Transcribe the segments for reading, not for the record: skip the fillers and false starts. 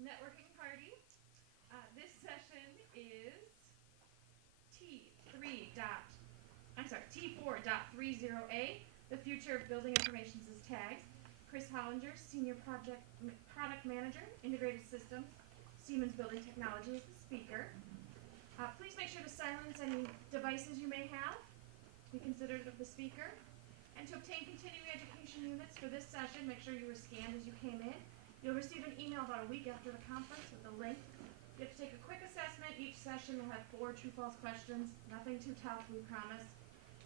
networking party. This session is T4.30A, the future of building information as tags. Chris Hollinger, Senior Product Manager, Integrated Systems, Siemens Building Technology is the speaker. Please make sure to silence any devices you may have. Be considerate of the speaker. And to obtain continuing education units for this session, make sure you were scanned as you came in. You'll receive an email about a week after the conference with a link. You have to take a quick assessment. Each session will have 4 true-false questions. Nothing too tough, we promise.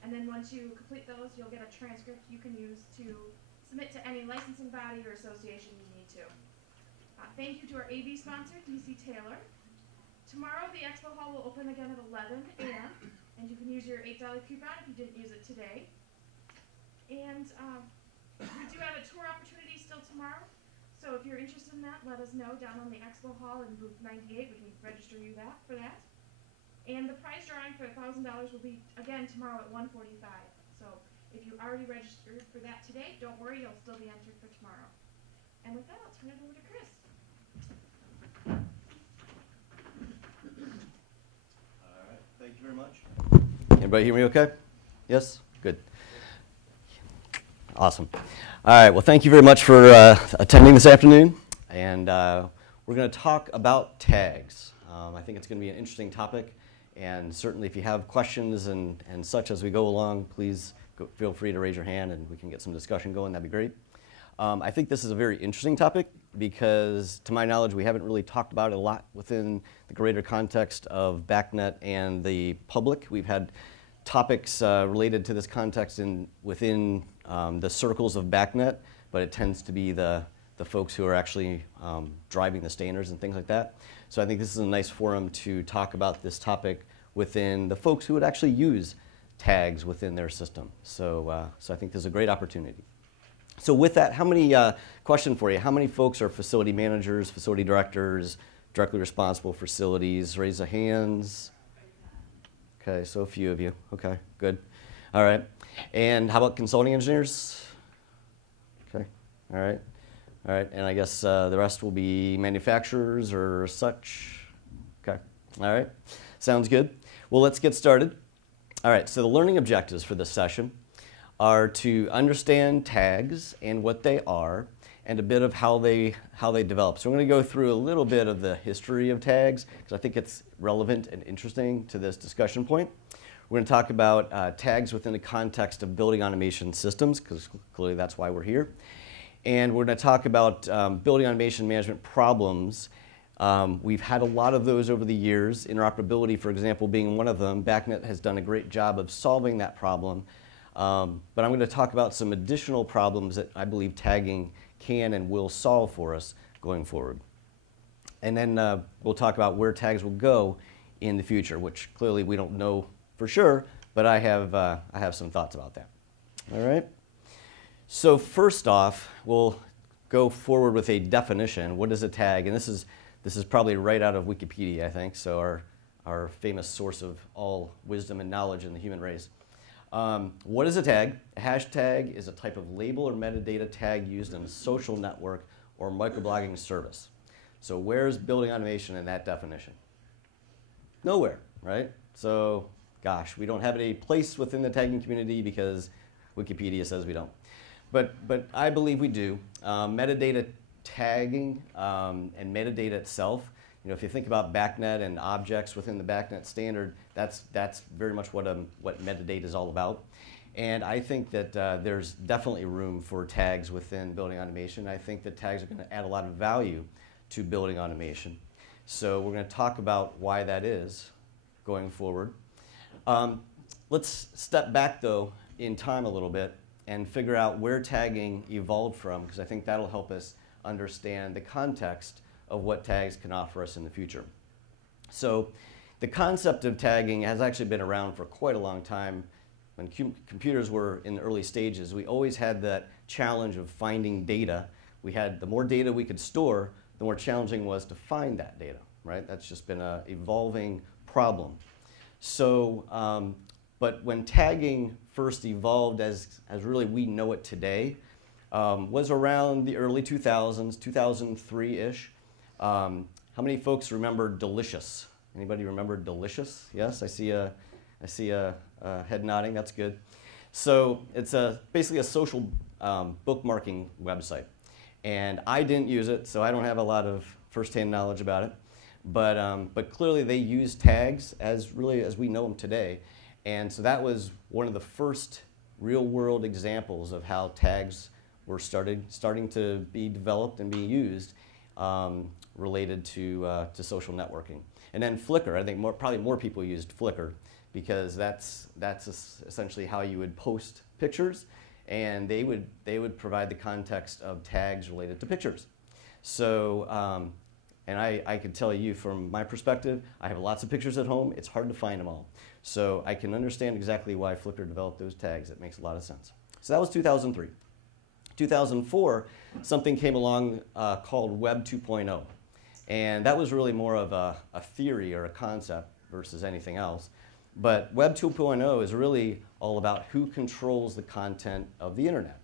And then once you complete those, you'll get a transcript you can use to submit to any licensing body or association you need to. Thank you to our AV sponsor, DC Taylor. Tomorrow, the expo hall will open again at 11 a.m. And you can use your $8 coupon if you didn't use it today. And we do have a tour opportunity still tomorrow. So if you're interested in that, let us know down on the expo hall in booth 98. We can register you for that. And the prize drawing for $1,000 will be, again, tomorrow at 1:45. So if you already registered for that today, don't worry, you'll still be entered for tomorrow. And with that, I'll turn it over to Chris. All right, thank you very much. Everybody hear me okay? Yes? Good. Awesome. All right, well, thank you very much for attending this afternoon. And we're going to talk about tags. I think it's going to be an interesting topic. And certainly if you have questions and such as we go along, please feel free to raise your hand and we can get some discussion going. That'd be great. I think this is a very interesting topic because, to my knowledge, we haven't really talked about it a lot within the greater context of BACnet and the public. We've had topics related to this context within the circles of BACnet, but it tends to be the folks who are actually driving the standards and things like that. So I think this is a nice forum to talk about this topic within the folks who would actually use tags within their system. So I think there's a great opportunity. So with that, question for you, how many folks are facility managers, facility directors, directly responsible for facilities? Raise the hands. Okay, so a few of you. Okay, good. All right. And how about consulting engineers? Okay, all right. All right, and I guess the rest will be manufacturers or such. Okay, all right. Sounds good. Well, let's get started. All right, so the learning objectives for this session are to understand tags and what they are and a bit of how they develop. So I'm going to go through a little bit of the history of tags because I think it's relevant and interesting to this discussion point. We're going to talk about tags within the context of building automation systems because clearly that's why we're here. And we're going to talk about building automation management problems. We've had a lot of those over the years, interoperability, for example, being one of them. BACnet has done a great job of solving that problem. But I'm going to talk about some additional problems that I believe tagging can and will solve for us going forward. And then we'll talk about where tags will go in the future, which clearly we don't know for sure, but I have some thoughts about that. All right? So first off, we'll go forward with a definition. What is a tag? And this is probably right out of Wikipedia, I think, so our famous source of all wisdom and knowledge in the human race. What is a tag? A hashtag is a type of label or metadata tag used in a social network or microblogging service. So where's building automation in that definition? Nowhere, right? So, gosh, we don't have any place within the tagging community because Wikipedia says we don't. But I believe we do. Metadata tagging and metadata itself, if you think about BACnet and objects within the BACnet standard, that's very much what metadata is all about. And I think that there's definitely room for tags within building automation. I think that tags are going to add a lot of value to building automation. So we're going to talk about why that is going forward. Let's step back, though, in time a little bit and figure out where tagging evolved from, because I think that'll help us understand the context of what tags can offer us in the future. So the concept of tagging has actually been around for quite a long time. When computers were in the early stages, we always had that challenge of finding data. The more data we could store, the more challenging it was to find that data, right? That's just been an evolving problem. So, but when tagging first evolved as really we know it today, was around the early 2000s, 2003-ish. How many folks remember Delicious? Anybody remember Delicious? Yes, I see a head nodding. That's good. So it's basically a social bookmarking website. And I didn't use it, so I don't have a lot of firsthand knowledge about it. But clearly they use tags as we know them today. And so that was one of the first real-world examples of how tags were starting to be developed and be used related to social networking. And then Flickr, I think probably more people used Flickr because that's essentially how you would post pictures, and they would provide the context of tags related to pictures. So, and I can tell you from my perspective, I have lots of pictures at home. It's hard to find them all. So I can understand exactly why Flickr developed those tags. It makes a lot of sense. So that was 2003. 2004, something came along called Web 2.0. And that was really more of a theory or a concept versus anything else. But Web 2.0 is really all about who controls the content of the internet.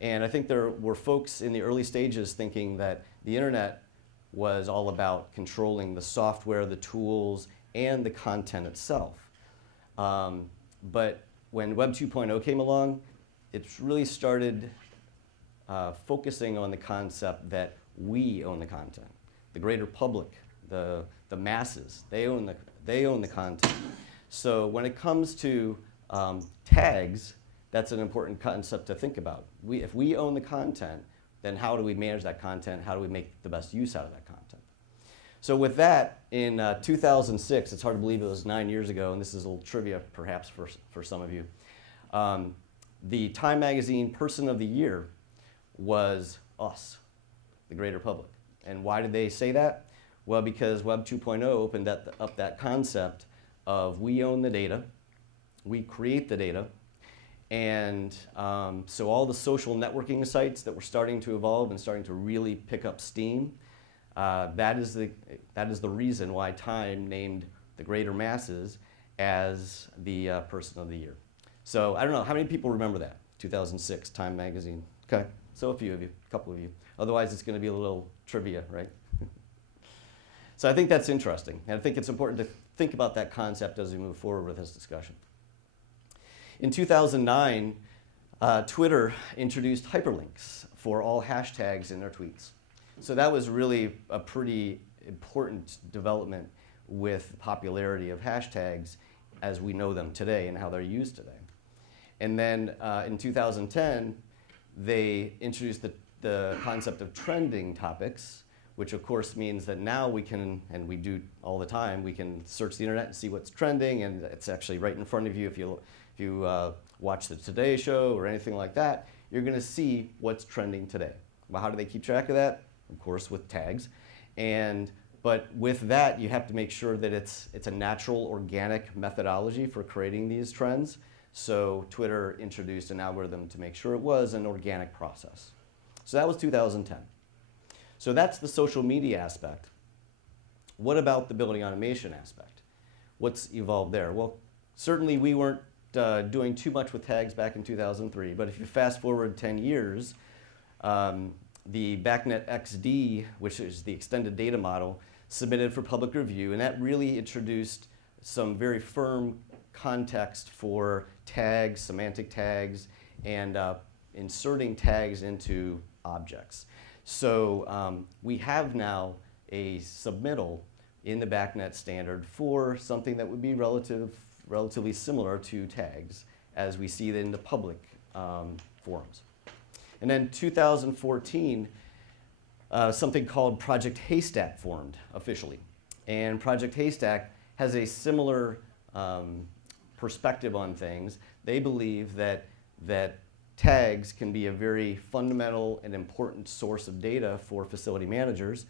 And I think there were folks in the early stages thinking that the internet was all about controlling the software, the tools, and the content itself. But when Web 2.0 came along, it really started focusing on the concept that we own the content. The greater public, the masses, they own the content. So when it comes to tags, that's an important concept to think about. If we own the content, then how do we manage that content? How do we make the best use out of that content? So with that, in 2006, it's hard to believe it was 9 years ago, and this is a little trivia perhaps for some of you. The Time Magazine Person of the Year was us, the greater public. And why did they say that? Well, because Web 2.0 opened up that concept of we own the data, we create the data, and so all the social networking sites that were starting to evolve and starting to really pick up steam, that is the reason why Time named the greater masses as the Person of the Year. So I don't know, how many people remember that? 2006, Time Magazine. Okay, so a few of you, a couple of you. Otherwise, it's going to be a little trivia, right? So I think that's interesting, and I think it's important to think about that concept as we move forward with this discussion. In 2009, Twitter introduced hyperlinks for all hashtags in their tweets. So that was really a pretty important development with the popularity of hashtags as we know them today and how they're used today. And then in 2010, they introduced the concept of trending topics, which of course means that now we can, and we do all the time, we can search the internet and see what's trending, and it's actually right in front of you. If you watch the Today Show or anything like that, you're going to see what's trending today. Well, how do they keep track of that? Of course, with tags. But with that, you have to make sure that it's a natural, organic methodology for creating these trends. So Twitter introduced an algorithm to make sure it was an organic process. So that was 2010. So that's the social media aspect. What about the building automation aspect? What's evolved there? Well, certainly we weren't doing too much with tags back in 2003, but if you fast forward 10 years, the BACnet XD, which is the extended data model, submitted for public review, and that really introduced some very firm context for tags, semantic tags, and inserting tags into objects. So we have now a submittal in the BACnet standard for something that would be relatively similar to tags as we see it in the public forums. And then 2014, something called Project Haystack formed officially. And Project Haystack has a similar perspective on things. They believe that tags can be a very fundamental and important source of data for facility managers,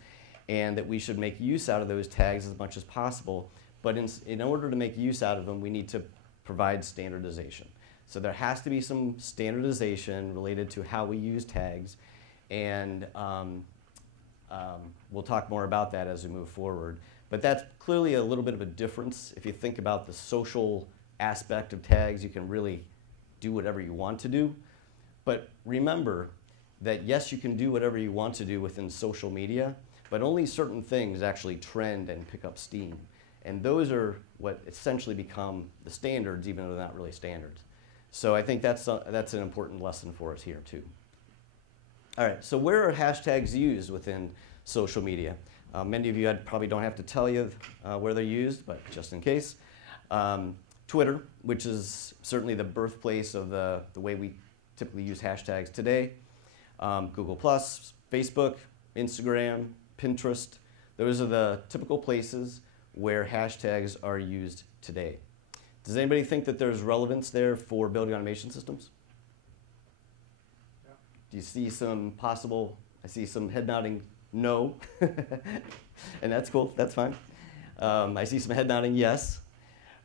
and that we should make use out of those tags as much as possible. But in order to make use out of them, we need to provide standardization. So there has to be some standardization related to how we use tags, and we'll talk more about that as we move forward. But that's clearly a little bit of a difference. If you think about the social aspect of tags, you can really do whatever you want to do. But remember that yes, you can do whatever you want to do within social media, but only certain things actually trend and pick up steam. And those are what essentially become the standards, even though they're not really standards. So I think that's an important lesson for us here too. All right, so where are hashtags used within social media? Many of you I probably don't have to tell you where they're used, but just in case. Twitter, which is certainly the birthplace of the way we typically use hashtags today. Google+, Facebook, Instagram, Pinterest. Those are the typical places where hashtags are used today. Does anybody think that there's relevance there for building automation systems? Yeah. Do you see some possible, I see some head nodding no, and that's cool, that's fine. I see some head nodding yes.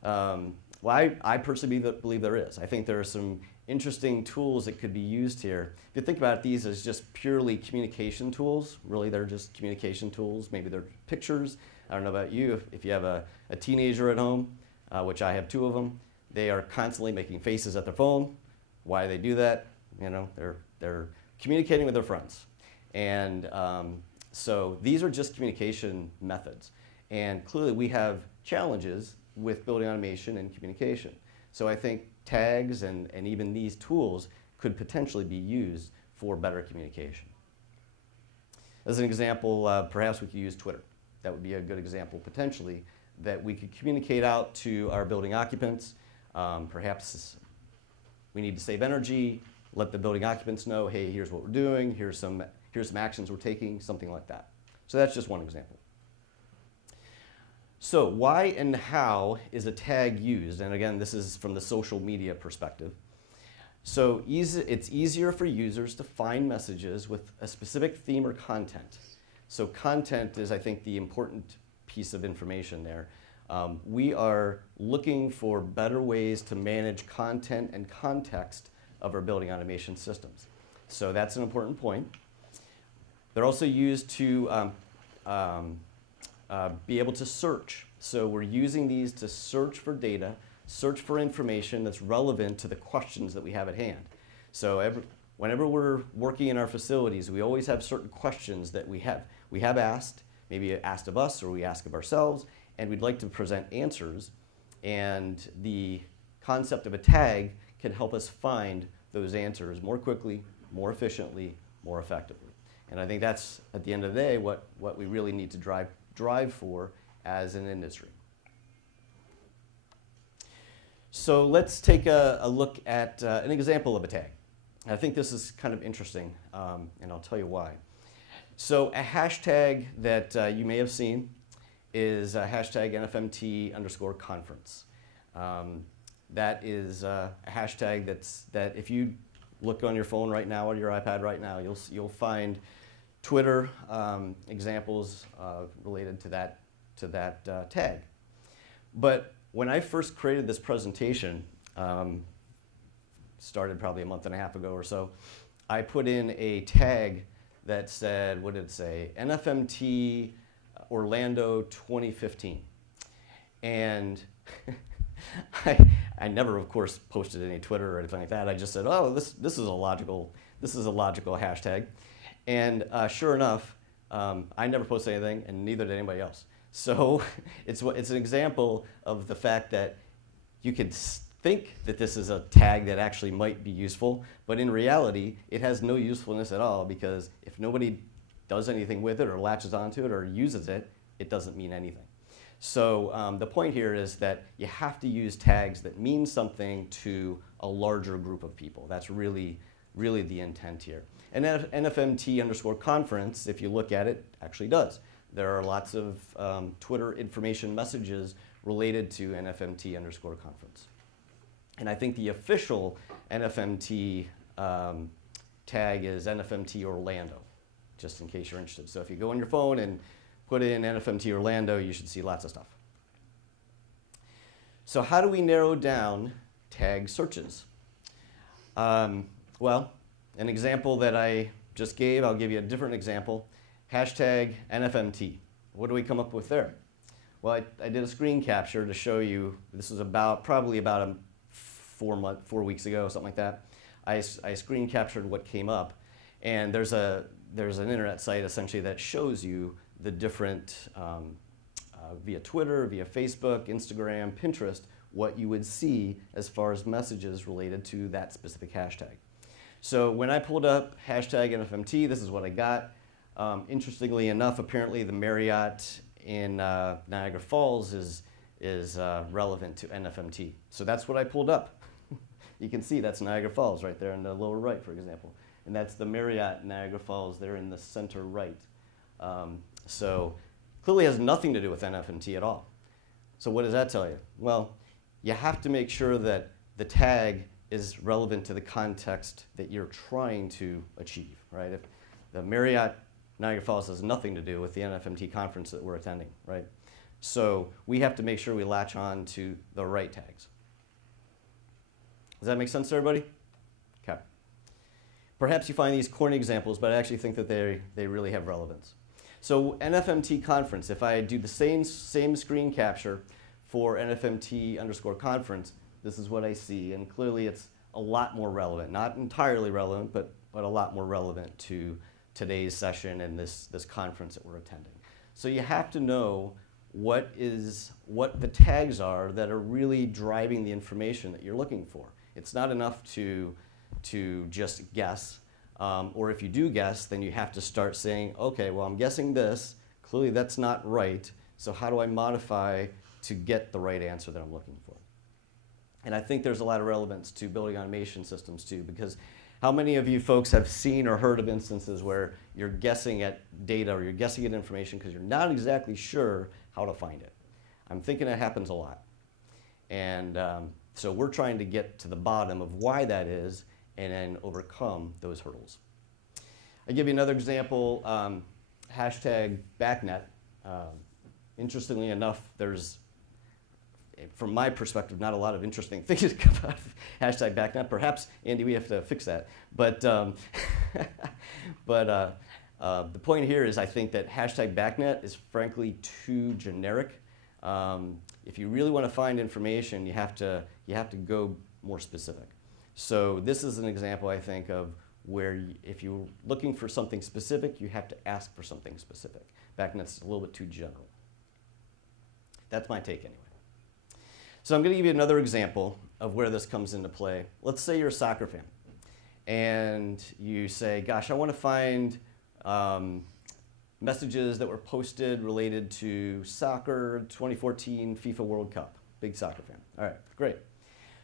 Well, I personally believe there is. I think there are some interesting tools that could be used here. If you think about these as just purely communication tools, really they're just communication tools. Maybe they're pictures. I don't know about you, if you have a teenager at home, which I have 2 of them, they are constantly making faces at their phone. Why do they do that? You know, they're communicating with their friends. And so these are just communication methods. And clearly we have challenges with building automation and communication. So I think tags and even these tools could potentially be used for better communication. As an example, perhaps we could use Twitter. That would be a good example potentially that we could communicate out to our building occupants. Perhaps we need to save energy, let the building occupants know, hey, here's what we're doing, here's some actions we're taking, something like that. So that's just one example. So why and how is a tag used? And again, this is from the social media perspective. So it's easier for users to find messages with a specific theme or content. So content is, I think, the important piece of information there. We are looking for better ways to manage content and context of our building automation systems. So that's an important point. They're also used to be able to search. So we're using these to search for data, search for information that's relevant to the questions that we have at hand. So whenever we're working in our facilities, we always have certain questions that we have asked, maybe asked of us or we ask of ourselves, and we'd like to present answers. And the concept of a tag can help us find those answers more quickly, more efficiently, more effectively. And I think that's, at the end of the day, what we really need to drive for as an industry. So let's take a look at an example of a tag. I think this is kind of interesting, and I'll tell you why. So a hashtag that you may have seen is hashtag NFMT_conference. That is a hashtag that if you look on your phone right now or your iPad right now, you'll find Twitter examples related to that tag. But when I first created this presentation, started probably a month and a half ago or so, I put in a tag that said, what did it say? NFMT Orlando 2015. And I never, of course, posted any Twitter or anything like that. I just said, oh, this is a logical hashtag. And sure enough, I never posted anything, and neither did anybody else. So it's an example of the fact that you could think that this is a tag that actually might be useful, but in reality, it has no usefulness at all, because if nobody does anything with it or latches onto it or uses it, it doesn't mean anything. So the point here is that you have to use tags that mean something to a larger group of people. That's really the intent here. And NFMT_conference, if you look at it, actually does. There are lots of Twitter information messages related to NFMT_conference. And I think the official NFMT tag is NFMT Orlando, just in case you're interested. So if you go on your phone and put in NFMT Orlando, you should see lots of stuff. So how do we narrow down tag searches? Well, an example that I just gave, I'll give you a different example. Hashtag NFMT. What do we come up with there? Well, I did a screen capture to show you. This was probably about 4 weeks ago, something like that. I screen captured what came up, and there's an internet site essentially that shows you the different, via Twitter, via Facebook, Instagram, Pinterest, what you would see as far as messages related to that specific hashtag. So when I pulled up hashtag NFMT, this is what I got. Interestingly enough, apparently the Marriott in Niagara Falls is relevant to NFMT. So that's what I pulled up. You can see that's Niagara Falls right there in the lower right, for example. And that's the Marriott Niagara Falls there in the center right. So clearly has nothing to do with NFMT at all. So what does that tell you? Well, you have to make sure that the tag is relevant to the context that you're trying to achieve, right? If the Marriott Niagara Falls has nothing to do with the NFMT conference that we're attending, right? So we have to make sure we latch on to the right tags. Does that make sense to everybody? Okay. Perhaps you find these corny examples, but I actually think that they really have relevance. So NFMT conference, if I do the same screen capture for NFMT_conference, this is what I see, and clearly it's a lot more relevant. Not entirely relevant, but a lot more relevant to today's session and this conference that we're attending. So you have to know what the tags are that are really driving the information that you're looking for. It's not enough to just guess, or if you do guess, then you have to start saying, okay, well, I'm guessing this. Clearly that's not right, so how do I modify to get the right answer that I'm looking for? And I think there's a lot of relevance to building automation systems too, because how many of you folks have seen or heard of instances where you're guessing at data or you're guessing at information because you're not exactly sure how to find it? I'm thinking it happens a lot. And so we're trying to get to the bottom of why that is and then overcome those hurdles. I'll give you another example, hashtag BACnet. Interestingly enough, there's, from my perspective, not a lot of interesting things that come out of hashtag BACnet. Perhaps, Andy, we have to fix that. But, the point here is I think that hashtag BACnet is frankly too generic. If you really want to find information, you have to go more specific. So this is an example, I think, of where if you're looking for something specific, you have to ask for something specific. BACnet's a little bit too general. That's my take anyway. So I'm going to give you another example of where this comes into play. Let's say you're a soccer fan, and you say, gosh, I want to find messages that were posted related to soccer 2014 FIFA World Cup. Big soccer fan. All right, great.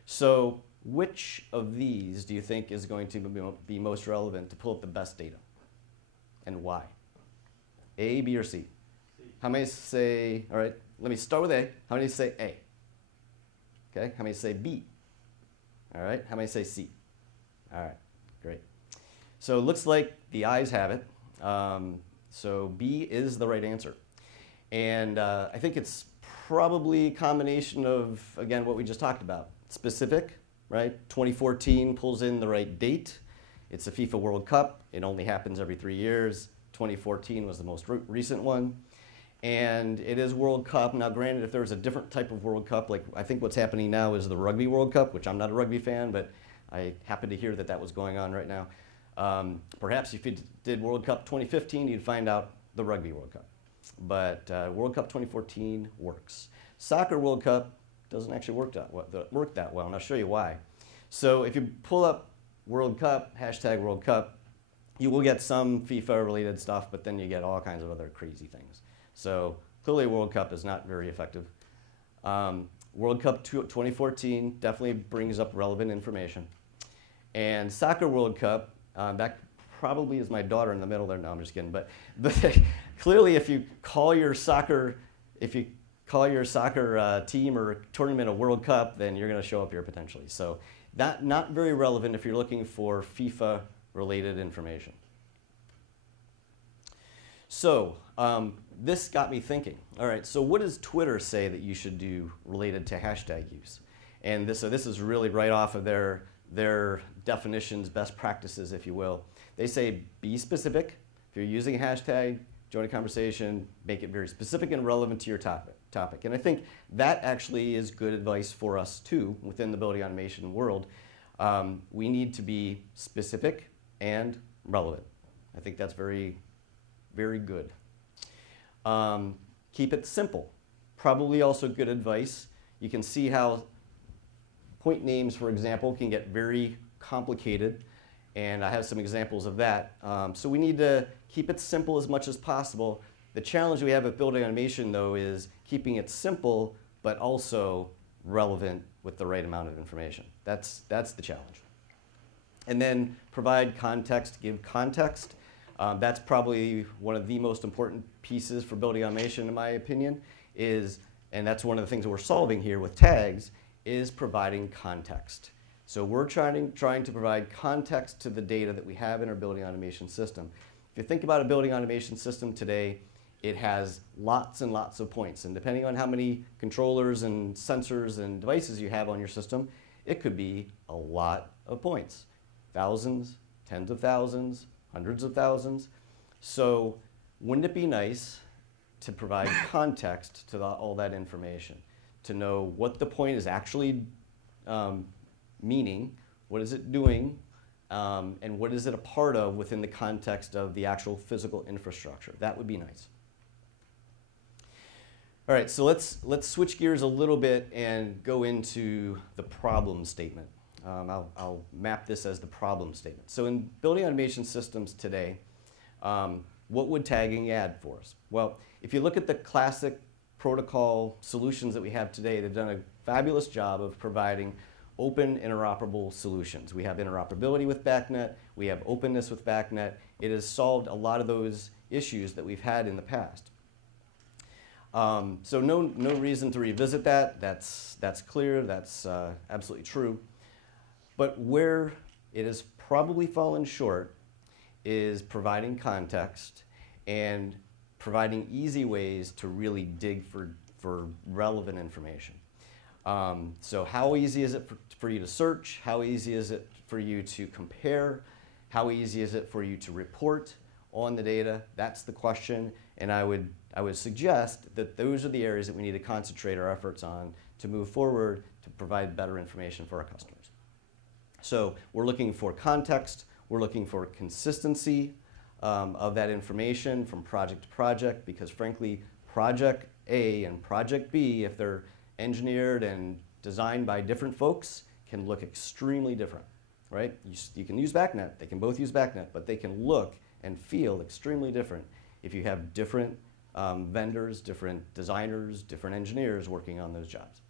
So which of these do you think is going to be most relevant to pull up the best data? And why? A, B, or C? C. How many say, all right, let me start with A. How many say A? Okay, how many say B? All right, how many say C? All right, great. So it looks like the ayes have it. So B is the right answer. And I think it's probably a combination of, again, what we just talked about. Specific, right? 2014 pulls in the right date. It's the FIFA World Cup. It only happens every 3 years. 2014 was the most recent one. And it is World Cup. Now, granted, if there was a different type of World Cup, like I think what's happening now is the Rugby World Cup, which I'm not a rugby fan, but I happen to hear that that was going on right now. Perhaps if you did World Cup 2015, you'd find out the Rugby World Cup. But World Cup 2014 works. Soccer World Cup doesn't actually work that well, and I'll show you why. So if you pull up World Cup, hashtag World Cup, you will get some FIFA-related stuff, but then you get all kinds of other crazy things. So clearly World Cup is not very effective. World Cup 2014 definitely brings up relevant information. And Soccer World Cup, that probably is my daughter in the middle there. No, I'm just kidding. But clearly if you call your soccer team or tournament a World Cup, then you're going to show up here potentially. So not very relevant if you're looking for FIFA-related information. So this got me thinking. All right, so what does Twitter say that you should do related to hashtag use? And so this is really right off of their definitions, best practices, if you will. They say be specific. If you're using a hashtag, join a conversation, make it very specific and relevant to your topic. And I think that actually is good advice for us too within the building automation world. We need to be specific and relevant. I think that's very, very good. Keep it simple. Probably also good advice. You can see how point names, for example, can get very complicated, and I have some examples of that. So we need to keep it simple as much as possible. The challenge we have with building automation, though, is keeping it simple, but also relevant with the right amount of information. That's the challenge. And then provide context, give context. That's probably one of the most important pieces for building automation, in my opinion, and that's one of the things that we're solving here with tags, is providing context. So we're trying to provide context to the data that we have in our building automation system. If you think about a building automation system today, it has lots and lots of points. And depending on how many controllers and sensors and devices you have on your system, it could be a lot of points. Thousands, tens of thousands, hundreds of thousands. So wouldn't it be nice to provide context to all that information, to know what the point is actually meaning, what is it doing, and what is it a part of within the context of the actual physical infrastructure? That would be nice. All right, so let's switch gears a little bit and go into the problem statement. I'll map this as the problem statement. So in building automation systems today, what would tagging add for us? Well, if you look at the classic protocol solutions that we have today, they've done a fabulous job of providing open, interoperable solutions. We have interoperability with BACnet, we have openness with BACnet. It has solved a lot of those issues that we've had in the past. So no reason to revisit that. That's clear, that's absolutely true. But where it has probably fallen short is providing context and providing easy ways to really dig for relevant information. So how easy is it for you to search? How easy is it for you to compare? How easy is it for you to report on the data? That's the question, and I would suggest that those are the areas that we need to concentrate our efforts on to move forward to provide better information for our customers. So we're looking for context, we're looking for consistency of that information from project to project, because frankly, project A and project B, if they're engineered and designed by different folks, can look extremely different, right? You can use BACnet, they can both use BACnet, but they can look and feel extremely different if you have different vendors, different designers, different engineers working on those jobs.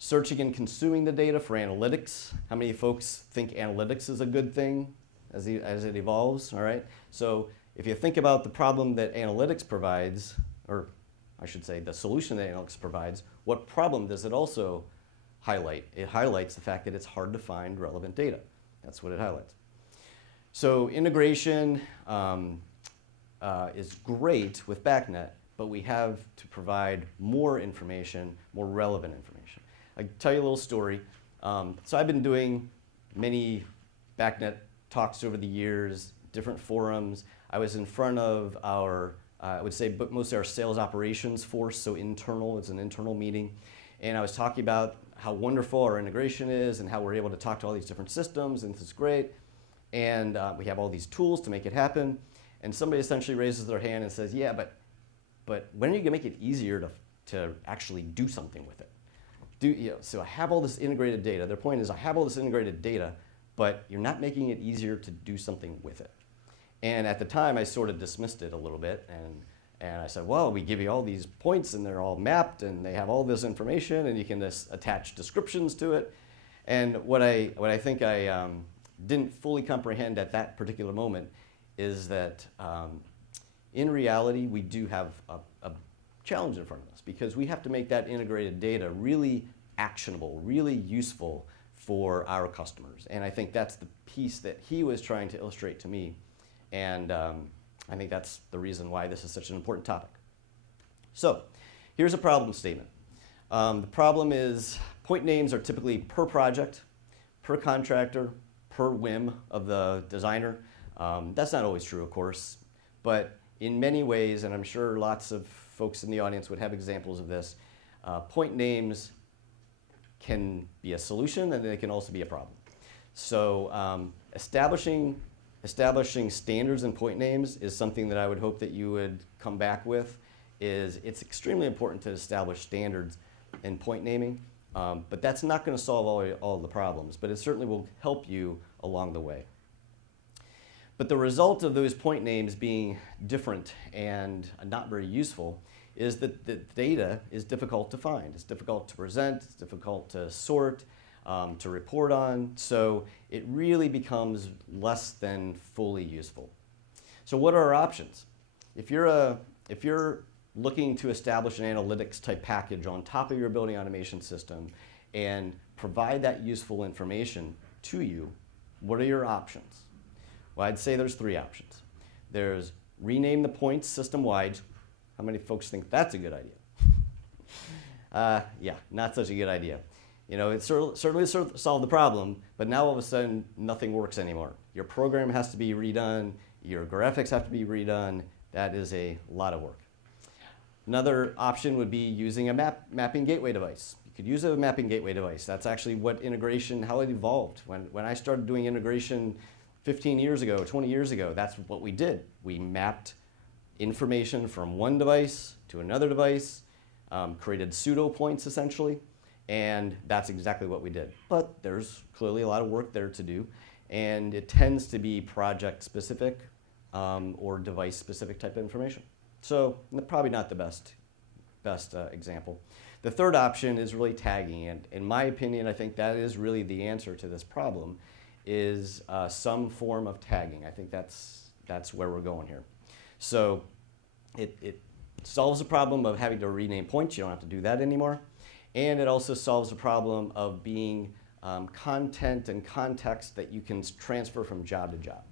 Searching and consuming the data for analytics. How many folks think analytics is a good thing as it evolves, all right? So if you think about the problem that analytics provides, or I should say the solution that analytics provides, what problem does it also highlight? It highlights the fact that it's hard to find relevant data. That's what it highlights. So integration is great with BACnet, but we have to provide more information, more relevant information. I'll tell you a little story. So I've been doing many BACnet talks over the years, different forums. I was in front of our, I would say, but mostly our sales operations force, so internal, it's an internal meeting. And I was talking about how wonderful our integration is and how we're able to talk to all these different systems, and this is great. And we have all these tools to make it happen. And somebody essentially raises their hand and says, yeah, but when are you gonna make it easier to actually do something with it? So I have all this integrated data. Their point is, I have all this integrated data, but you're not making it easier to do something with it. And at the time, I sort of dismissed it a little bit, and I said, well, we give you all these points, and they're all mapped, and they have all this information, and you can just attach descriptions to it. And what I think I didn't fully comprehend at that particular moment is that in reality, we do have a challenge in front of us, because we have to make that integrated data really actionable, really useful for our customers. And I think that's the piece that he was trying to illustrate to me. And I think that's the reason why this is such an important topic. So here's a problem statement. The problem is point names are typically per project, per contractor, per whim of the designer. That's not always true, of course, but in many ways, and I'm sure lots of folks in the audience would have examples of this, point names can be a solution, and they can also be a problem. So establishing establishing standards and point names is something that I would hope that you would come back with. It's extremely important to establish standards and point naming, but that's not going to solve all the problems, but it certainly will help you along the way. But the result of those point names being different and not very useful is that the data is difficult to find. It's difficult to present, it's difficult to sort, to report on, so it really becomes less than fully useful. So what are our options? If you're looking to establish an analytics type package on top of your building automation system and provide that useful information to you, what are your options? Well, I'd say there's 3 options. There's rename the points system-wide. How many folks think that's a good idea? Yeah, not such a good idea. You know, it certainly solved the problem, but now all of a sudden nothing works anymore. Your program has to be redone, your graphics have to be redone. That is a lot of work. Another option would be using a mapping gateway device. You could use a mapping gateway device. That's actually what integration, how it evolved. When I started doing integration 15 years ago, 20 years ago, that's what we did. We mapped information from one device to another device, created pseudo points essentially, and that's exactly what we did. But there's clearly a lot of work there to do, and it tends to be project specific or device specific type of information. So probably not the best example. The third option is really tagging, and in my opinion, I think that is really the answer to this problem, is some form of tagging. I think that's where we're going here. So it solves the problem of having to rename points. You don't have to do that anymore. And it also solves the problem of being content and context that you can transfer from job to job.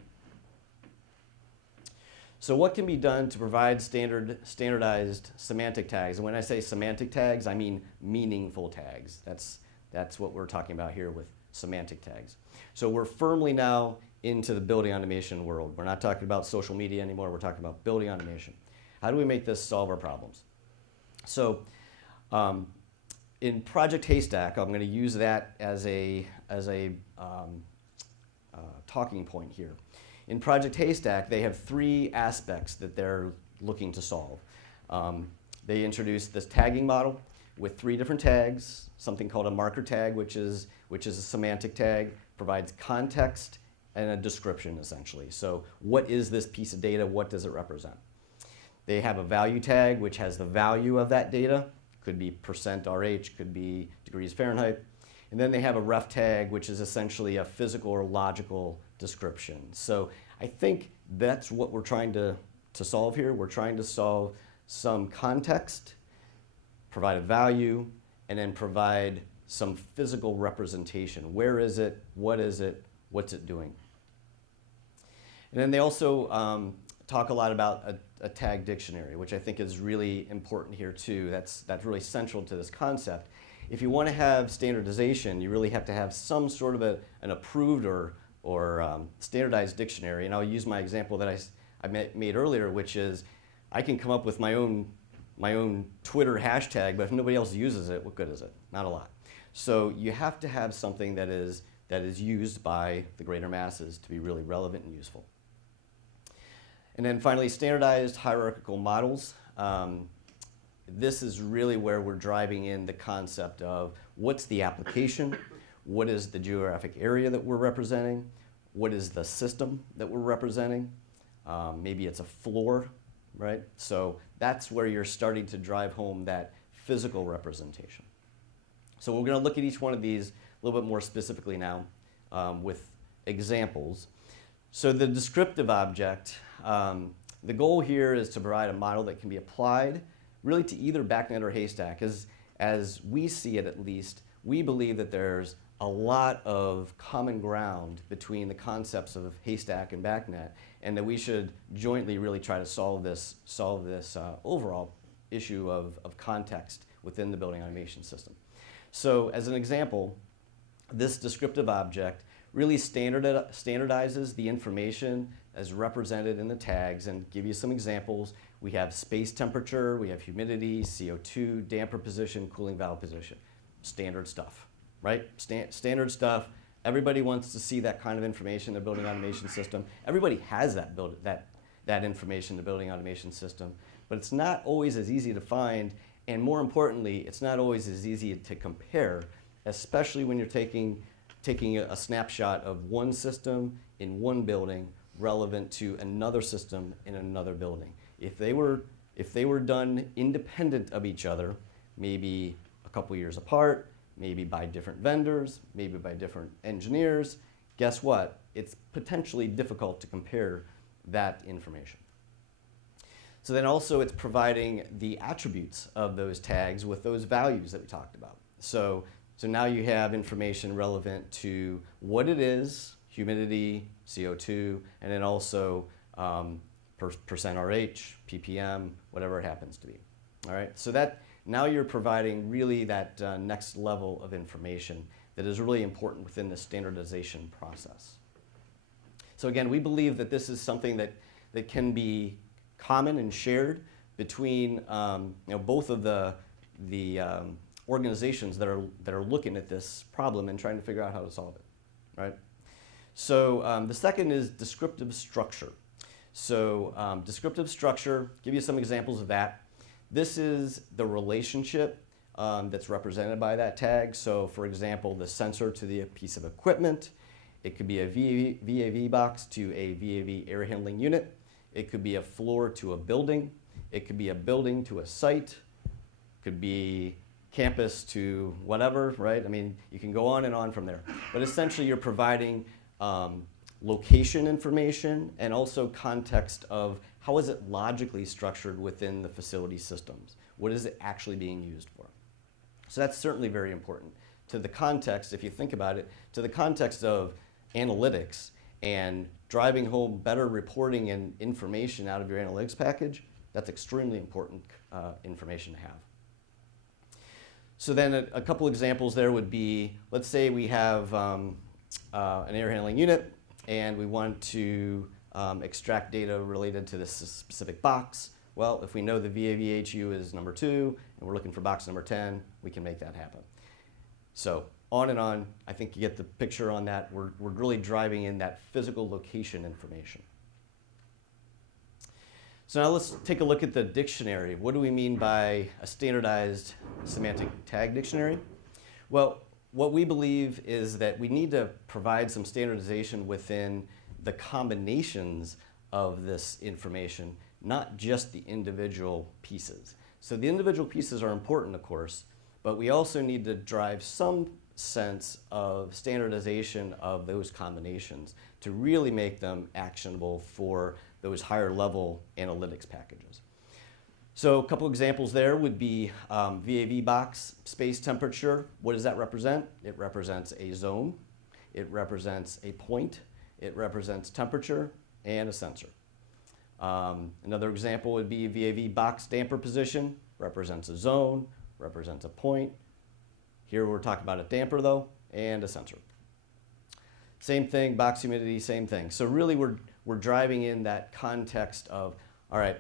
So what can be done to provide standardized semantic tags? And when I say semantic tags, I mean meaningful tags. That's what we're talking about here with semantic tags. So we're firmly now into the building automation world. We're not talking about social media anymore. We're talking about building automation. How do we make this solve our problems? So in Project Haystack, I'm going to use that as a talking point here. In Project Haystack, they have 3 aspects that they're looking to solve. They introduced this tagging model with 3 different tags, something called a marker tag, which is a semantic tag, provides context and a description essentially. So what is this piece of data? What does it represent? They have a value tag, which has the value of that data. Could be %RH, could be degrees Fahrenheit. And then they have a ref tag, which is essentially a physical or logical description. So I think that's what we're trying to solve here. We're trying to solve some context, provide a value, and then provide some physical representation. Where is it? What is it? What's it doing? And then they also talk a lot about a tag dictionary, which I think is really important here too. That's really central to this concept. If you want to have standardization, you really have to have some sort of an approved or standardized dictionary. And I'll use my example that I made earlier, which is I can come up with my own Twitter hashtag, but if nobody else uses it, what good is it? Not a lot. So you have to have something that is used by the greater masses to be really relevant and useful. And then finally, standardized hierarchical models. This is really where we're driving in the concept of what's the application, what is the geographic area that we're representing, what is the system that we're representing. Maybe it's a floor, right? So that's where you're starting to drive home that physical representation. So we're going to look at each one of these a little bit more specifically now with examples. So the descriptive object, the goal here is to provide a model that can be applied really to either BACnet or Haystack. As we see it at least, we believe that there's a lot of common ground between the concepts of Haystack and BACnet, and that we should jointly really try to solve this overall issue of context within the building automation system. So as an example, this descriptive object really standardizes the information as represented in the tags, and give you some examples. We have space temperature, we have humidity, CO2, damper position, cooling valve position. Standard stuff, right? Standard stuff, Everybody wants to see that kind of information in their building automation system. Everybody has that information in the building automation system, but it's not always as easy to find, and more importantly, it's not always as easy to compare, especially when you're taking a snapshot of one system in one building relevant to another system in another building. If they were done independent of each other, maybe a couple years apart, maybe by different vendors, maybe by different engineers, guess what? It's potentially difficult to compare that information. So then also it's providing the attributes of those tags with those values that we talked about. So now you have information relevant to what it is, humidity, CO2, and then also percent RH, ppm, whatever it happens to be. All right, so that now you're providing really that next level of information that is really important within the standardization process. So again, we believe that this is something that can be common and shared between both of the organizations that are looking at this problem and trying to figure out how to solve it, right? So the second is descriptive structure. So descriptive structure, give you some examples of that. This is the relationship that's represented by that tag. So for example, the sensor to the piece of equipment. It could be a VAV box to a VAV air handling unit. It could be a floor to a building. It could be a building to a site. It could be campus to whatever, right? I mean, you can go on and on from there. But essentially, you're providing location information and also context of how is it logically structured within the facility systems? What is it actually being used for? So that's certainly very important. To the context, if you think about it, to the context of analytics and driving home better reporting and information out of your analytics package, that's extremely important information to have. So then a couple examples there would be, let's say we have an air handling unit and we want to extract data related to this specific box. Well, if we know the VAVHU is number 2 and we're looking for box number 10, we can make that happen. So on and on, I think you get the picture on that. We're really driving in that physical location information. So now let's take a look at the dictionary. What do we mean by a standardized semantic tag dictionary? Well, what we believe is that we need to provide some standardization within the combinations of this information, not just the individual pieces. So the individual pieces are important, of course, but we also need to drive some sense of standardization of those combinations to really make them actionable for those higher level analytics packages. So a couple examples there would be VAV box, space temperature. What does that represent? It represents a zone. It represents a point. It represents temperature and a sensor. Another example would be VAV box damper position, represents a zone, represents a point. Here we're talking about a damper though, and a sensor. Same thing, box humidity, same thing. So really we're driving in that context of, all right,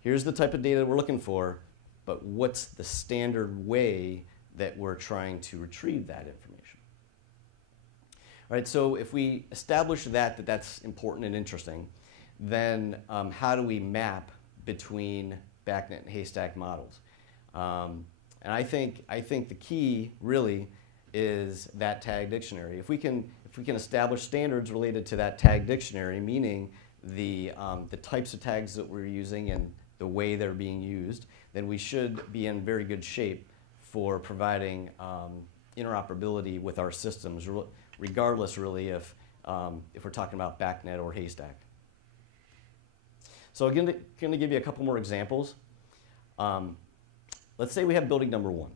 here's the type of data we're looking for, but what's the standard way that we're trying to retrieve that information? All right, so if we establish that that's important and interesting, then how do we map between BACnet and haystack models? And I think the key really is that tag dictionary. If we can establish standards related to that tag dictionary, meaning the types of tags that we're using and the way they're being used, then we should be in very good shape for providing interoperability with our systems, regardless really if we're talking about BACnet or haystack. So again, going to give you a couple more examples. Let's say we have building number 1.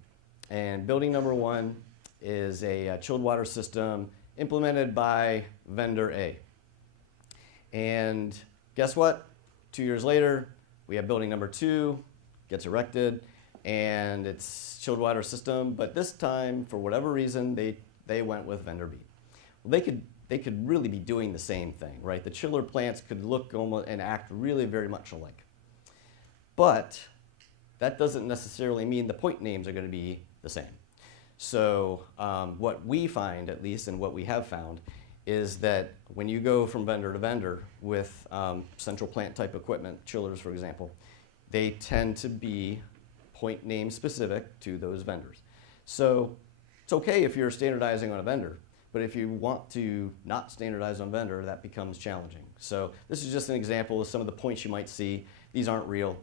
And building number 1 is a chilled water system implemented by vendor A. And guess what? 2 years later, we have building number 2, gets erected, and it's chilled water system, but this time, for whatever reason, they went with vendor B. Well, they could really be doing the same thing, right? The chiller plants could look almost and act really very much alike. But that doesn't necessarily mean the point names are going to be the same. So what we find, at least, and what we have found, is that when you go from vendor to vendor with central plant type equipment, chillers for example, they tend to be point name specific to those vendors. So it's okay if you're standardizing on a vendor, but if you want to not standardize on vendor, that becomes challenging. So this is just an example of some of the points you might see. These aren't real,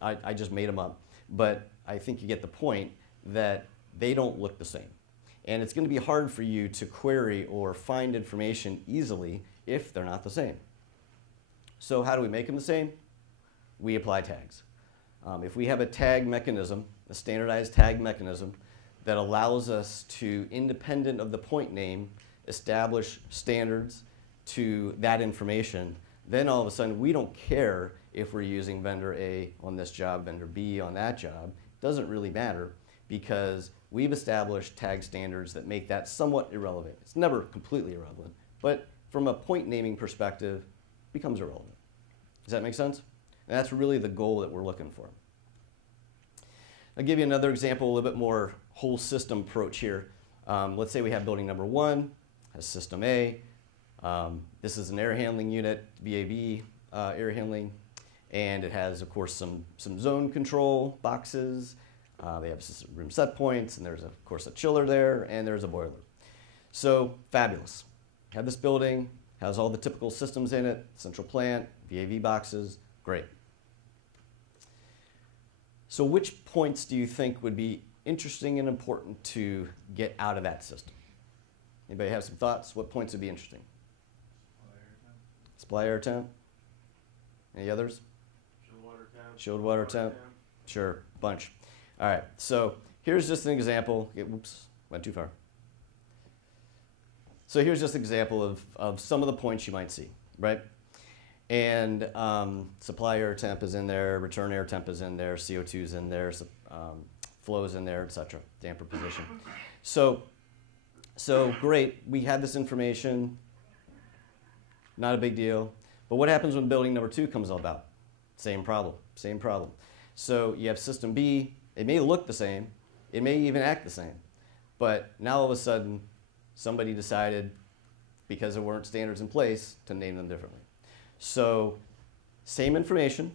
I just made them up. But I think you get the point that they don't look the same. And it's going to be hard for you to query or find information easily if they're not the same. So how do we make them the same? We apply tags. If we have a tag mechanism, a standardized tag mechanism, that allows us to, independent of the point name, establish standards to that information, then all of a sudden we don't care if we're using vendor A on this job, vendor B on that job. It doesn't really matter because we've established tag standards that make that somewhat irrelevant. It's never completely irrelevant, but from a point naming perspective, it becomes irrelevant. Does that make sense? And that's really the goal that we're looking for. I'll give you another example, a little bit more whole system approach here. Let's say we have building number 1, has system A. This is an air handling unit, VAV air handling, and it has, of course, some zone control boxes. They have room set points, and there's, of course, a chiller there, and there's a boiler. So, fabulous. Have this building, has all the typical systems in it, central plant, VAV boxes, great. So which points do you think would be interesting and important to get out of that system? Anybody have some thoughts? What points would be interesting? Supply air temp. Any others? Chilled water temp. Chilled water temp. Sure, bunch. All right, so here's just an example. Whoops, went too far. So here's just an example of some of the points you might see, right? And supply air temp is in there, return air temp is in there, CO2 is in there, flow is in there, etc. Damper position. So great, we have this information, not a big deal. But what happens when building number 2 comes about? Same problem, same problem. So you have system B, it may look the same, it may even act the same, but now all of a sudden somebody decided, because there weren't standards in place, to name them differently. So same information,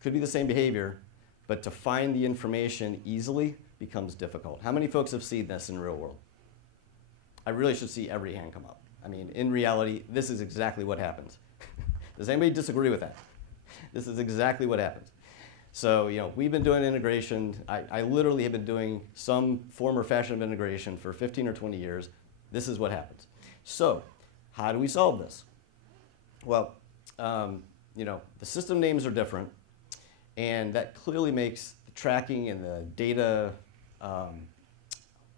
could be the same behavior, but to find the information easily becomes difficult. How many folks have seen this in the real world? I really should see every hand come up. I mean, in reality, this is exactly what happens. Does anybody disagree with that? This is exactly what happens. So, we've been doing integration. I literally have been doing some form or fashion of integration for 15 or 20 years. This is what happens. So, how do we solve this? Well, the system names are different, and that clearly makes the tracking and the data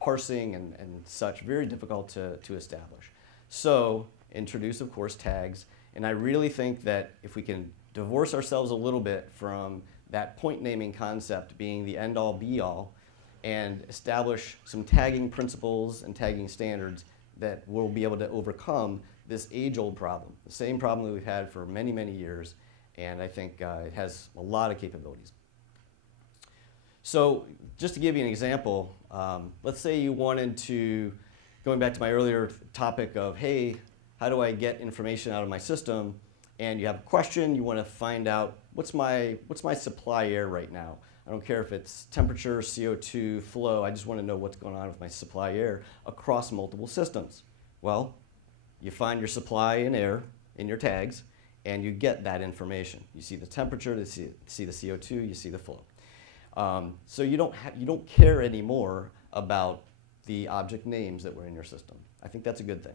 parsing and such very difficult to establish. So, introduce, of course, tags, and I really think that if we can divorce ourselves a little bit from that point naming concept being the end-all, be-all, and establish some tagging principles and tagging standards that we'll be able to overcome this age-old problem, the same problem that we've had for many, many years, and I think it has a lot of capabilities. So just to give you an example, let's say you wanted to, going back to my earlier topic of, hey, how do I get information out of my system? And you have a question, you want to find out what's my supply air right now. I don't care if it's temperature, CO2, flow, I just want to know what's going on with my supply air across multiple systems. Well, you find your supply and air in your tags, and you get that information. You see the temperature, you see the CO2, you see the flow. So you don't care anymore about the object names that were in your system. I think that's a good thing.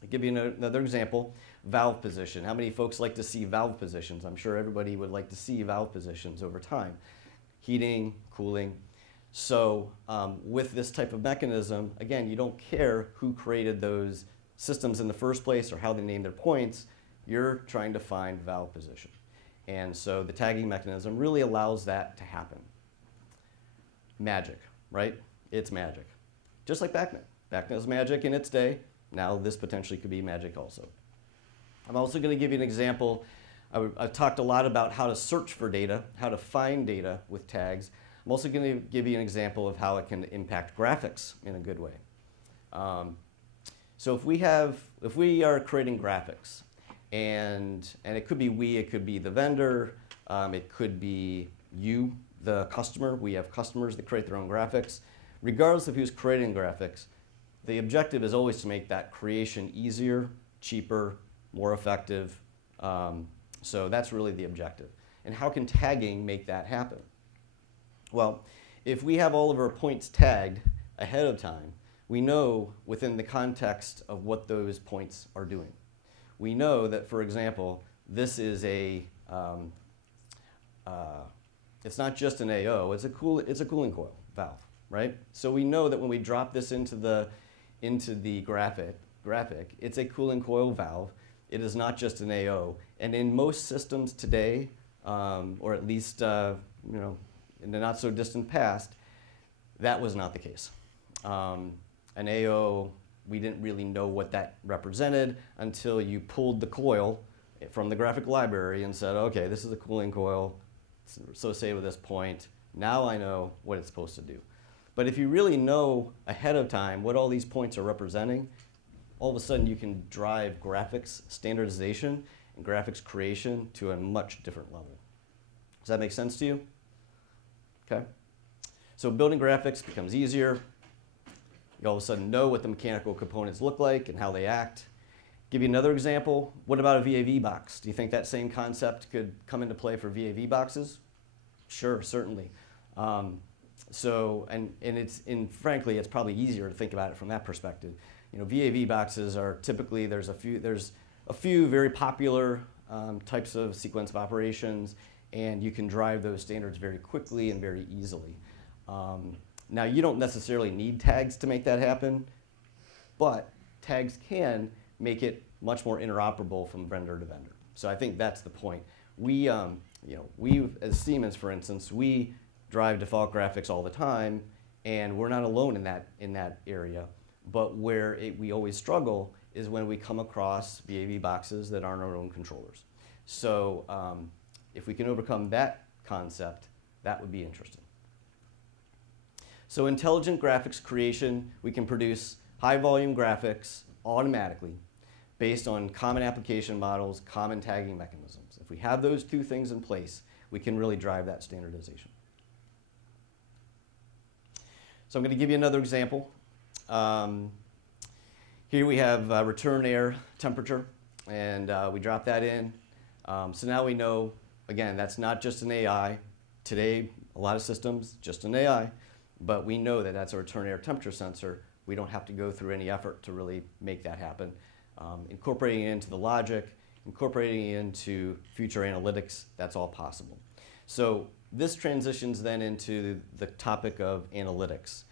I'll give you another example, valve position. How many folks like to see valve positions? I'm sure everybody would like to see valve positions over time. Heating, cooling. So with this type of mechanism, again, you don't care who created those systems in the first place or how they name their points. You're trying to find valve position. And so the tagging mechanism really allows that to happen. Magic, right? It's magic. Just like BACnet. BACnet was magic in its day. Now this potentially could be magic also. I'm also going to give you an example. I've talked a lot about how to search for data, how to find data with tags. I'm I'm also going to give you an example of how it can impact graphics in a good way. So if we are creating graphics, and it could be we, it could be the vendor, it could be you, the customer. We have customers that create their own graphics. Regardless of who's creating graphics, the objective is always to make that creation easier, cheaper, more effective. So that's really the objective. And how can tagging make that happen? Well, if we have all of our points tagged ahead of time, we know within the context of what those points are doing. We know that, for example, this is it's not just an AO, it's a cooling coil valve, right? So we know that when we drop this into the graphic, it's a cooling coil valve. It is not just an AO. And in most systems today, or at least in the not so distant past, that was not the case. An AO, we didn't really know what that represented until you pulled the coil from the graphic library and said, okay, this is a cooling coil, it's associated with this point. Now I know what it's supposed to do. But if you really know ahead of time what all these points are representing, all of a sudden you can drive graphics standardization and graphics creation to a much different level. Does that make sense to you? Okay. So building graphics becomes easier. You all of a sudden know what the mechanical components look like and how they act. Give you another example. What about a VAV box? Do you think that same concept could come into play for VAV boxes? Sure, certainly. Frankly, it's probably easier to think about it from that perspective. You know, VAV boxes are typically, there's a few very popular types of sequence of operations, and you can drive those standards very quickly and very easily. Now, you don't necessarily need tags to make that happen, but tags can make it much more interoperable from vendor to vendor. So I think that's the point. We as Siemens, for instance, we drive default graphics all the time, and we're not alone in that area. But where we always struggle is when we come across VAV boxes that aren't our own controllers. So if we can overcome that concept, that would be interesting. So intelligent graphics creation, we can produce high-volume graphics automatically based on common application models, common tagging mechanisms. If we have those two things in place, we can really drive that standardization. So I'm going to give you another example. Here we have return air temperature, and we drop that in. So now we know, again, that's not just an AI. Today, a lot of systems, just an AI. But we know that that's a return air temperature sensor. We don't have to go through any effort to really make that happen. Incorporating it into the logic, incorporating it into future analytics, that's all possible. So this transitions then into the topic of analytics.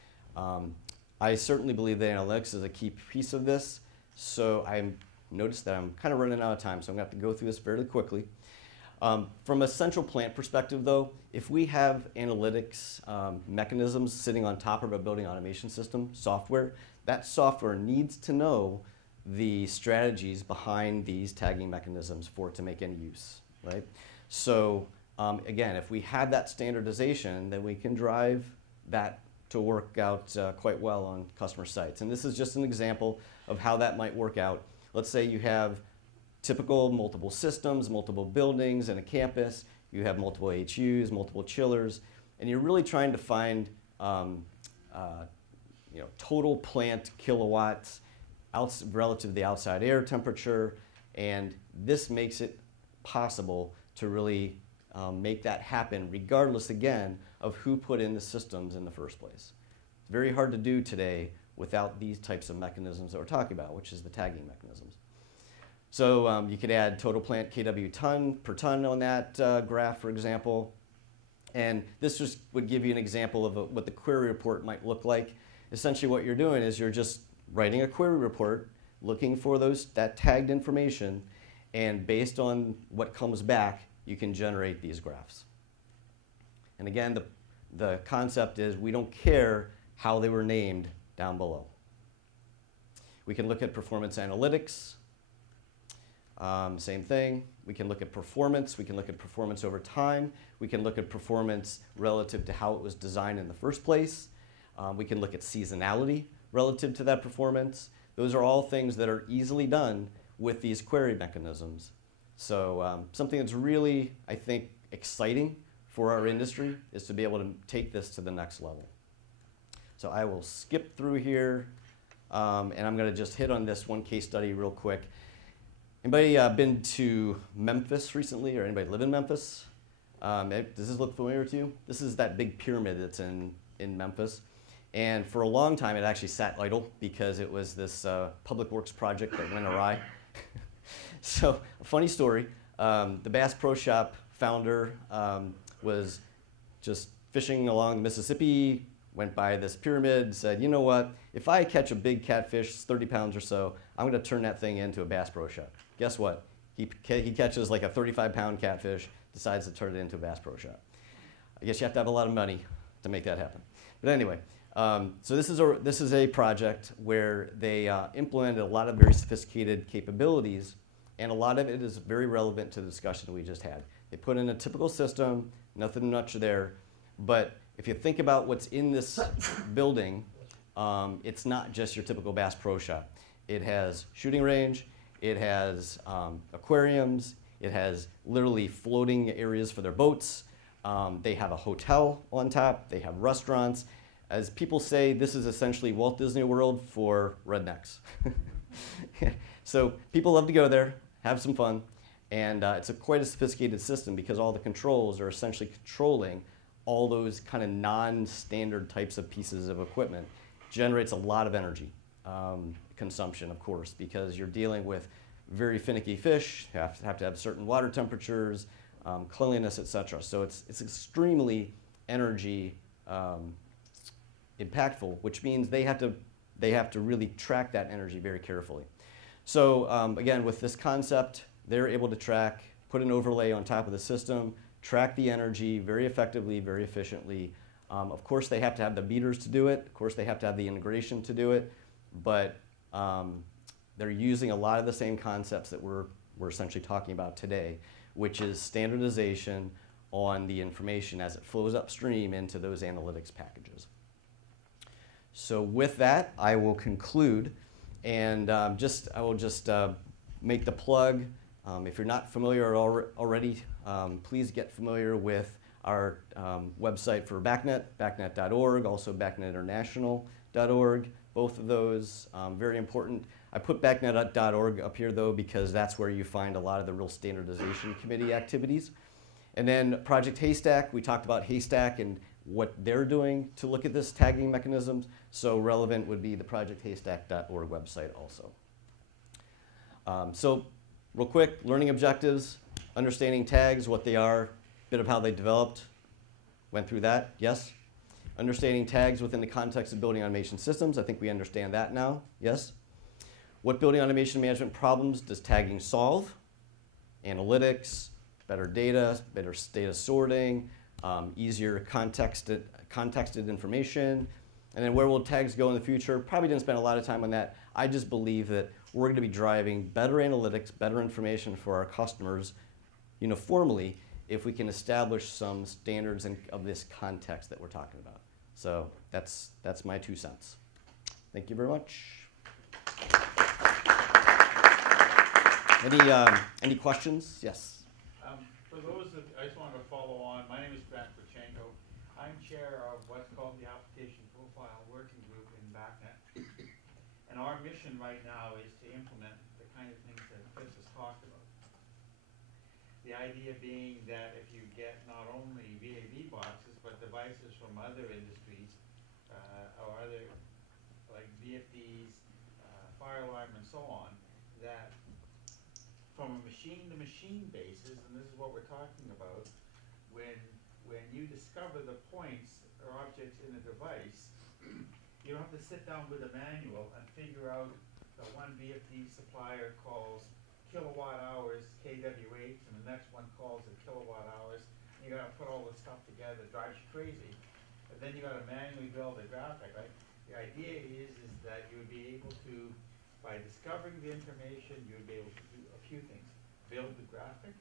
I certainly believe that analytics is a key piece of this. So I noticed that I'm kind of running out of time, so I'm going to have to go through this fairly quickly. From a central plant perspective, though, if we have analytics mechanisms sitting on top of a building automation system, software, that software needs to know the strategies behind these tagging mechanisms for it to make any use, right? So again, if we have that standardization, then we can drive that to work out quite well on customer sites. And this is just an example of how that might work out. Let's say you have typical multiple systems, multiple buildings in a campus. You have multiple HUs, multiple chillers, and you're really trying to find total plant kilowatts relative to the outside air temperature, and this makes it possible to really make that happen regardless, again, of who put in the systems in the first place. It's very hard to do today without these types of mechanisms that we're talking about, which is the tagging mechanisms. So you could add total plant kW per ton on that graph, for example. And this just would give you an example of what the query report might look like. Essentially what you're doing is you're just writing a query report, looking for that tagged information, and based on what comes back, you can generate these graphs. And again, the concept is we don't care how they were named down below. We can look at performance analytics. Same thing. We can look at performance. We can look at performance over time. We can look at performance relative to how it was designed in the first place. We can look at seasonality relative to that performance. Those are all things that are easily done with these query mechanisms. So something that's really, I think, exciting for our industry is to be able to take this to the next level. So I will skip through here, and I'm going to just hit on this one case study real quick. Anybody been to Memphis recently, or anybody live in Memphis? Does this look familiar to you? This is that big pyramid that's in Memphis. And for a long time, it actually sat idle because it was this public works project that went awry. So, a funny story. The Bass Pro Shop founder was just fishing along the Mississippi, went by this pyramid, said, you know what, if I catch a big catfish, 30 pounds or so, I'm going to turn that thing into a Bass Pro Shop. Guess what? He catches like a 35-pound catfish, decides to turn it into a Bass Pro Shop. I guess you have to have a lot of money to make that happen. But anyway, so this is a project where they implemented a lot of very sophisticated capabilities, and a lot of it is very relevant to the discussion we just had. They put in a typical system, nothing much there, but if you think about what's in this building, it's not just your typical Bass Pro Shop. It has shooting range, it has aquariums, it has literally floating areas for their boats. They have a hotel on top, they have restaurants. As people say, this is essentially Walt Disney World for rednecks. So people love to go there, have some fun, and it's quite a sophisticated system because all the controls are essentially controlling all those kind of non-standard types of pieces of equipment. Generates a lot of energy consumption, of course, because you're dealing with very finicky fish, have to have certain water temperatures, cleanliness, etc. So it's extremely energy impactful, which means they have to really track that energy very carefully. So again, with this concept, they're able to track, put an overlay on top of the system, track the energy very effectively, very efficiently. Of course, they have to have the meters to do it. Of course, they have to have the integration to do it. But they're using a lot of the same concepts that we're essentially talking about today, which is standardization on the information as it flows upstream into those analytics packages. So with that, I will conclude, and I will just make the plug. If you're not familiar already, please get familiar with our website for BACnet, bacnet.org, also bacnetinternational.org. Both of those, very important. I put bacnet.org up here, though, because that's where you find a lot of the real standardization committee activities. And then Project Haystack, we talked about Haystack and what they're doing to look at this tagging mechanisms. So relevant would be the projecthaystack.org website also. So real quick, learning objectives, understanding tags, what they are, bit of how they developed. Went through that, yes? Understanding tags within the context of building automation systems. I think we understand that now, yes? What building automation management problems does tagging solve? Analytics, better data sorting, easier contexted information. And then where will tags go in the future? Probably didn't spend a lot of time on that. I just believe that we're going to be driving better analytics, better information for our customers uniformly if we can establish some standards of this context that we're talking about. So that's my 2 cents. Thank you very much. Any questions? Yes. For those that I just wanted to follow on, my name is Frank Pachenko. I'm chair of what's called the Application Profile Working Group in BACnet. And our mission right now is to implement the kind of things that Chris has talked about. The idea being that if you get not only VAV boxes, but devices from other industries, or other, like VFDs, fire alarm, and so on, that from a machine-to-machine basis, and this is what we're talking about, when you discover the points or objects in a device, you don't have to sit down with a manual and figure out that one VFD supplier calls kilowatt hours kWh, and the next one calls it kilowatt hours. You got to put all this stuff together, it drives you crazy. And then you got to manually build a graphic, right? The idea is that you would be able to, by discovering the information, you would be able to do a few things. build the graphic,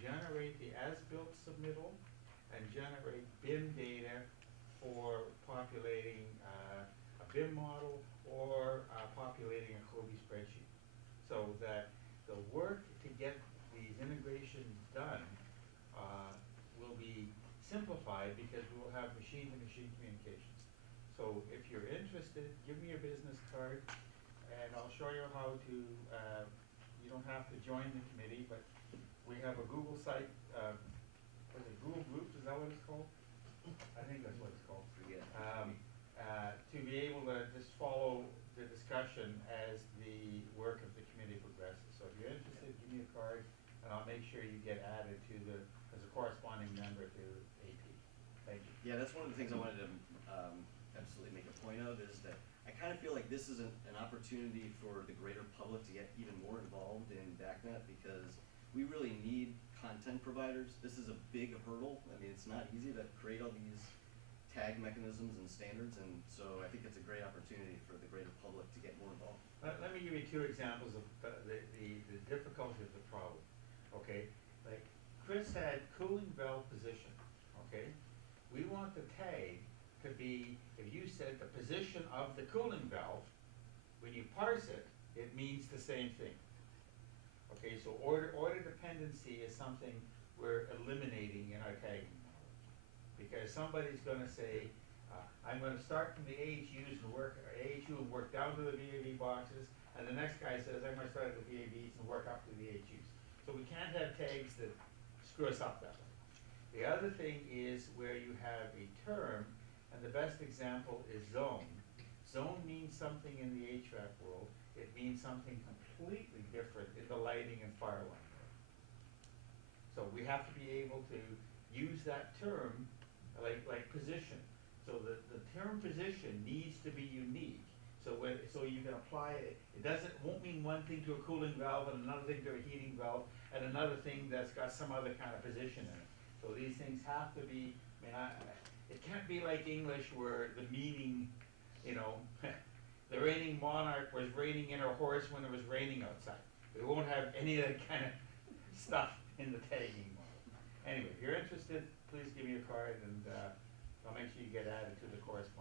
generate the as-built submittal, and generate BIM data for populating a BIM model or populating a COBE spreadsheet. So that the work to get these integrations done will be simplified because we will have machine-to-machine communications. So if you're interested, give me your business card and I'll show you how to, you don't have to join the committee, but we have a Google site, was it Google Groups, is that what it's called? I think that's what it's called. To be able to just follow the discussion as the work of the committee progresses. So if you're interested, give me a card and I'll make sure you get added to as a corresponding member to AP. Thank you. Yeah, that's one of the things I wanted to absolutely make a point of, is that I kind of feel like this is an opportunity for the greater public to get even more involved in BACnet, because we really need content providers. This is a big hurdle. I mean, it's not easy to create all these tag mechanisms and standards, and so I think it's a great opportunity for the greater public to get more involved. Let me give you two examples of the difficulty of the problem. Okay, like Chris had cooling valve position. Okay, we want the tag to be, if you said the position of the cooling valve, when you parse it, it means the same thing. Okay, so order dependency is something we're eliminating in our tagging model, because somebody's going to say, I'm going to start from the AHUs and work down to the VAV boxes, and the next guy says I'm going to start at the VAVs and work up to the AHUs. So we can't have tags that screw us up that way. The other thing is where you have a term, and the best example is zone. Zone means something in the HVAC world. It means something completely different in the lighting and fire line world. So we have to be able to use that term like position. So the term position needs to be unique. So you can apply it. It won't mean one thing to a cooling valve and another thing to a heating valve and another thing that's got some other kind of position in it. So these things have to be, it can't be like English where the meaning, the reigning monarch was reining in her horse when it was raining outside. We won't have any of that kind of stuff in the tagging model. Anyway, if you're interested, please give me a card and I'll make sure you get added to the correspondence.